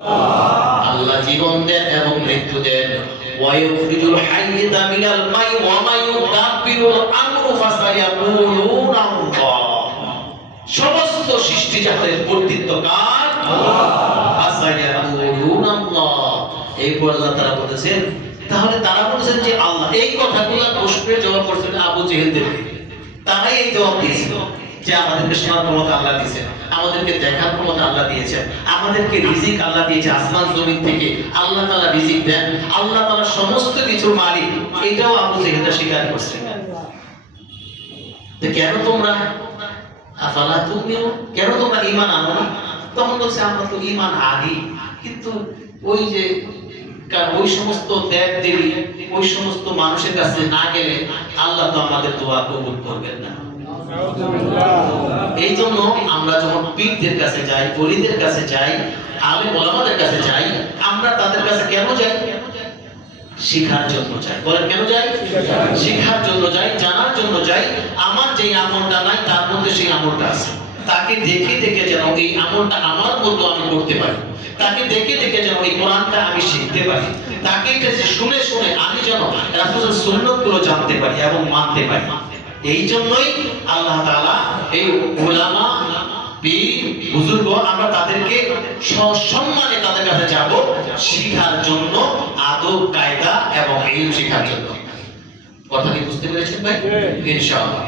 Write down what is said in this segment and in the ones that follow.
আল্লাহ জীবন দেন এবং মৃত্যু দেন। ওয়ায়ুখরিজুল হাইয়্যা মিনাল মাই ওয়া মা ইউদাব্বিরুল আমরু ফাসায়াকুলুনা আল্লাহ। সমস্ত সৃষ্টি জাতির কর্তৃত্ব কার? আল্লাহ। ফাসায়াকুলুনা আল্লাহ। এরপর আল্লাহ তাআলা বলেছেন, তাহলে তারা বলেছেন যে আল্লাহ। এই কথাগুলো প্রশ্নের জবাব করছেন আবু জেহেলদেরকে। তারাই এই জবাব দিয়েছিল যে আমাদেরকে শোনার ক্ষমতা আল্লাহ দিয়েছেন, আমাদেরকে দেখার ক্ষমতা আল্লাহ দিয়েছেন, আমাদেরকে রিজিক আল্লাহ দিয়েছে আসমান জমিন থেকে। আল্লাহ তাআলা রিজিক দেন, আল্লাহ তাআলা সমস্ত কিছুর মালিক। এটাও আবু জেহেলরা স্বীকার করছে। তো কেন তোমরা আফালা তুমিনু, কেন তোমরা ঈমান আনো না? তখন বলছে আমরা তো ঈমান আনি, কিন্তু ওই যে ওই সমস্ত দেব দেবী, ওই সমস্ত মানুষের কাছে না গেলে আল্লাহ তো আমাদের দোয়া কবুল করবেন না। এই জন্য আমরা যখন পীরদের কাছে যাই, ওলিদের কাছে যাই, আলেম ওলামাদের কাছে যাই, আমরা তাদের কাছে কেন যাই? শিখার জন্য যাই। বলেন কেন যাই? শিখার জন্য যাই, জানার জন্য যাই। আমার যে আমলটা নাই তার মধ্যে সেই আমলটা আছে। তাকে দেখে দেখে যেন এই আমলটা আমার মতো আমি করতে পারি, তাকে দেখে দেখে যেন এই কোরআনটা আমি শিখতে পারি, তাকে শুনে শুনে আমি যেন রাসূলের সুন্নাতগুলো জানতে পারি এবং মানতে পারি। এই জন্যই আল্লাহ তাআলা এই উলামা, পীর, বুজুর্গ, আমরা তাদেরকে সম্মানে তাদের কাছে যাব শিখার জন্য, আদব কায়দা এবং ইলম শেখার জন্য। কথা কি বুঝতে পেরেছেন ভাই? ইনশাআল্লাহ।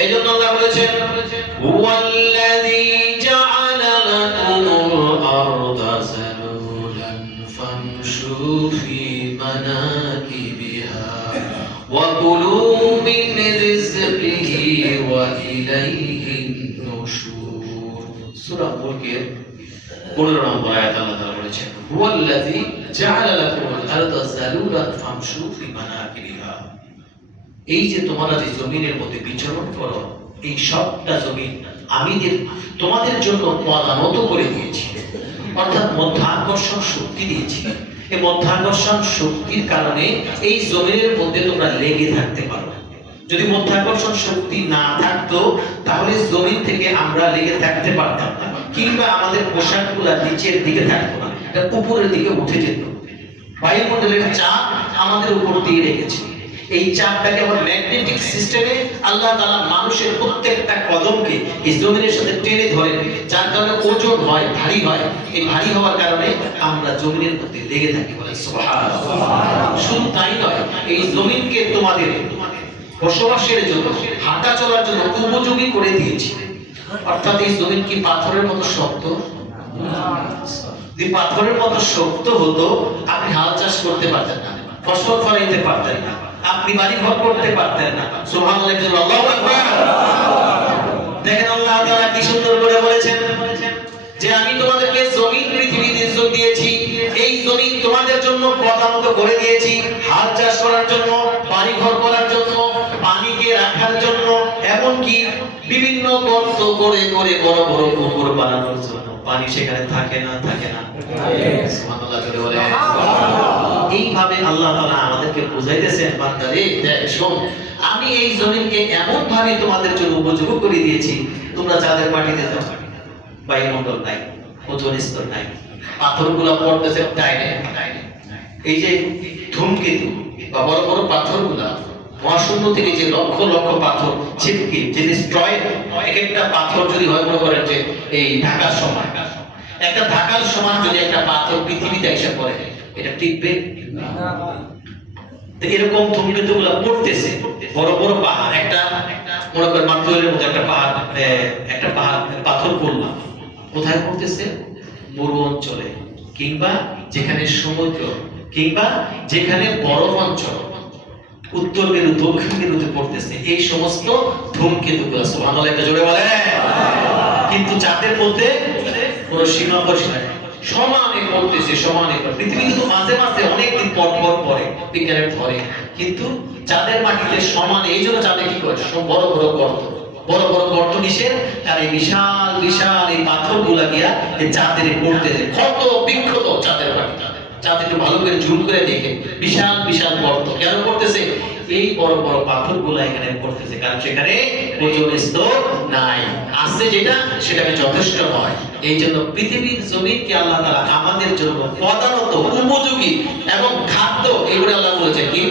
এই জন্য আল্লাহ বলেছেন, হুয়াল্লাযী জাআলা লাকুমুল আরদা যালুলান ফামশু ফি মানাকিবিহা ওয়া কুলু মিন রিজকিহি ওয়া ইলাইহিন নুশুর। সূরা মুলকের 15 নম্বর আয়াত আল্লাহ তাআলা বলেছেন, হুয়াল্লাযী জাআলা লাকুমুল আরদা যালুলান ফামশু ফি মানাকিবিহা। এই যে তোমরা যে জমিনের মধ্যে বিচরণ করো, এই সবটা জমিন আমি তোমাদের জন্য পদানত করে দিয়েছি, অর্থাৎ মধ্যাকর্ষণ শক্তি দিয়েছি। এই মধ্যাকর্ষণ শক্তির কারণে এই জমিনের মধ্যে তোমরা লেগে থাকতে পারো। যদি মধ্যাকর্ষণ শক্তি না থাকতো তাহলে জমিন থেকে আমরা লেগে থাকতে পারতাম না, কিংবা আমাদের পোশাকগুলো নিচের দিকে থাকতো না, এটা উপরের দিকে উঠে যেত। বায়ুমণ্ডলের চাপ আমাদের উপর দিয়ে রেখেছে। এই চাপটাকে আবার ম্যাগনেটিক সিস্টেমে আল্লাহ তাআলা মানুষের প্রত্যেকটা কদমকে এই জমিনের সাথে টেনে ধরে, যার কারণে ওজন হয়, ভারী হয়। এই ভারী হওয়ার কারণে আমরা জমিনের মধ্যে লেগে থাকি। বলে সুবহানাল্লাহ। শুধু তাই নয়, এই জমিনকে তোমাদের বসবাসের জন্য, হাঁটা চলার জন্য উপযোগী করে দিয়েছি। অর্থাৎ এই জমিন কি পাথরের মতো শক্ত? যদি পাথরের মতো শক্ত হতো আপনি হাল চাষ করতে পারতেন না, ফসল ফলাইতে পারতেন না, আপনি বাড়ি ঘর করতে পারতেন না। সুবহানাল্লাহ, আল্লাহু আকবার। দেখেন আল্লাহ তাআলা কি সুন্দর করে বলেছেন যে আমি তোমাদেরকে জমিন পৃথিবী নির্জক দিয়েছি, এই জমিন তোমাদের জন্য পদানত করে দিয়েছি, হাল চাষ করার জন্য, বাড়ি ঘর করার জন্য, পানিকে রাখার জন্য, এমনকি বিভিন্ন গর্ত করে করে বড় বড় পুকুর বানানোর জন্য। পানি সেখানে থাকে না? থাকে না? সুবহানাল্লাহ জোরে বলে। এইভাবে আল্লাহ তাআলা আমাদেরকে বুঝাইতেছেন, বান্দারে দেখ শোন, আমি এই জমিনকে এমন ভাবে তোমাদের জন্য উপযোগী করে দিয়েছি, তোমরা চাঁদের মাটিতে যাও, বায়ুমণ্ডল নাই, ওজোন স্তর নাই, পাথরগুলো পড়তেছে টাইনে। এই যে ধূমকেতু বা বড় বড় পাথরগুলা মহাশূন্য থেকে যে লক্ষ লক্ষ পাথর ছিটকে যে ডিস্ট্রয়, এক একটা পাথর যদি হয় মনে করেন যে এই ঢাকার সমান, একটা ঢাকার সমান যদি একটা পাথর পৃথিবীতে এসে পড়ে, এটা টিকবে না। তো এরকম ধূমকেতুগুলো পড়তেছে, বড় বড় পাহাড়, একটা মনে করেন মাত্রের মধ্যে একটা পাহাড় পাথর পড়লো, কোথায় পড়তেছে? মরু অঞ্চলে, কিংবা যেখানে সমুদ্র, কিংবা যেখানে বরফ অঞ্চল, উত্তর মেরু, দক্ষিণ মেরুতে পড়তেছে। এই সমস্ত ধূমকেতুগুলো, সুবহানাল্লাহ একটা জোরে বলে। কিন্তু চাঁদের মধ্যে কোনো সীমা নাই, সমানে পড়তেছে, সমানে। পৃথিবীতে তো মাঝে মাঝে অনেকদিন পর পর পড়ে, বিজ্ঞানের ধরে, কিন্তু চাঁদের মাটিতে সমানে। এই জন্য চাঁদে কি করে? বড় বড় গর্ত, বড় বড় গর্ত কিসের? আর এই বিশাল বিশাল এই পাথরগুলা গিয়া এই চাঁদের পড়তেছে, কত বিক্ষত চাঁদের মাটিটা। যাতে একটু ভালো করে জুম করে দেখে বিশাল বিশাল গর্ত কেন করতেছে এই বড় বড় পাথরগুলো এখানে পড়তেছে কারণ সেখানে ওজন স্তর নাই আছে যেটা সেটাকে যথেষ্ট নয় এই জন্য পৃথিবীর জমিনকে আল্লাহ তাআলা আমাদের জন্য প্রধানত উপযোগী এবং খাদ্য এগুলো আল্লাহ বলেছে কি